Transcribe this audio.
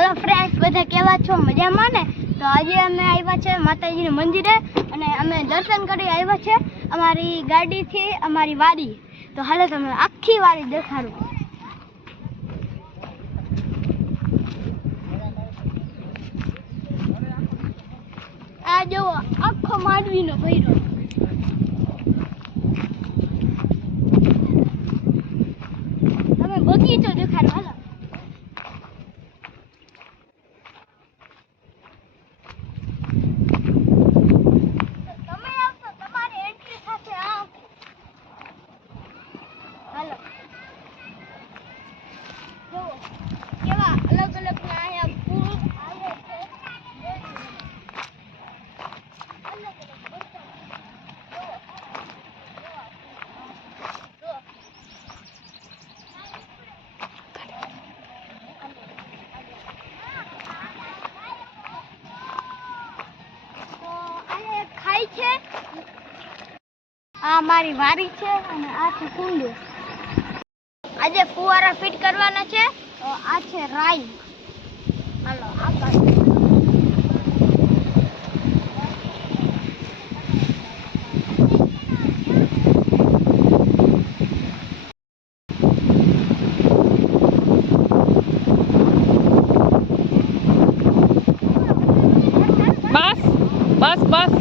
Hello friends, બધા કેવા છો? મજામાં ને? તો આજે અમે આવ્યા છે માતાજીના મંદિરે અને અમે દર્શન કરી આવ્યા છે અમારી ગાડીથી અમારી વાડી. તો હાલો તમને આખી વાડી દેખાડું. આ જો આખો માંડવીનો ભર્યો. અમે બગીચો દેખાડો. હાલો કેવા અલગ અલગ ના અહીંયા ફૂલ આવે છે. ખાઈ છે. આ મારી વાડી છે અને આ છે કુંડું. આજે ફુવારા ફિટ કરવાના છે. આ છે રાઈ. હાલો આગળ. બસ બસ બસ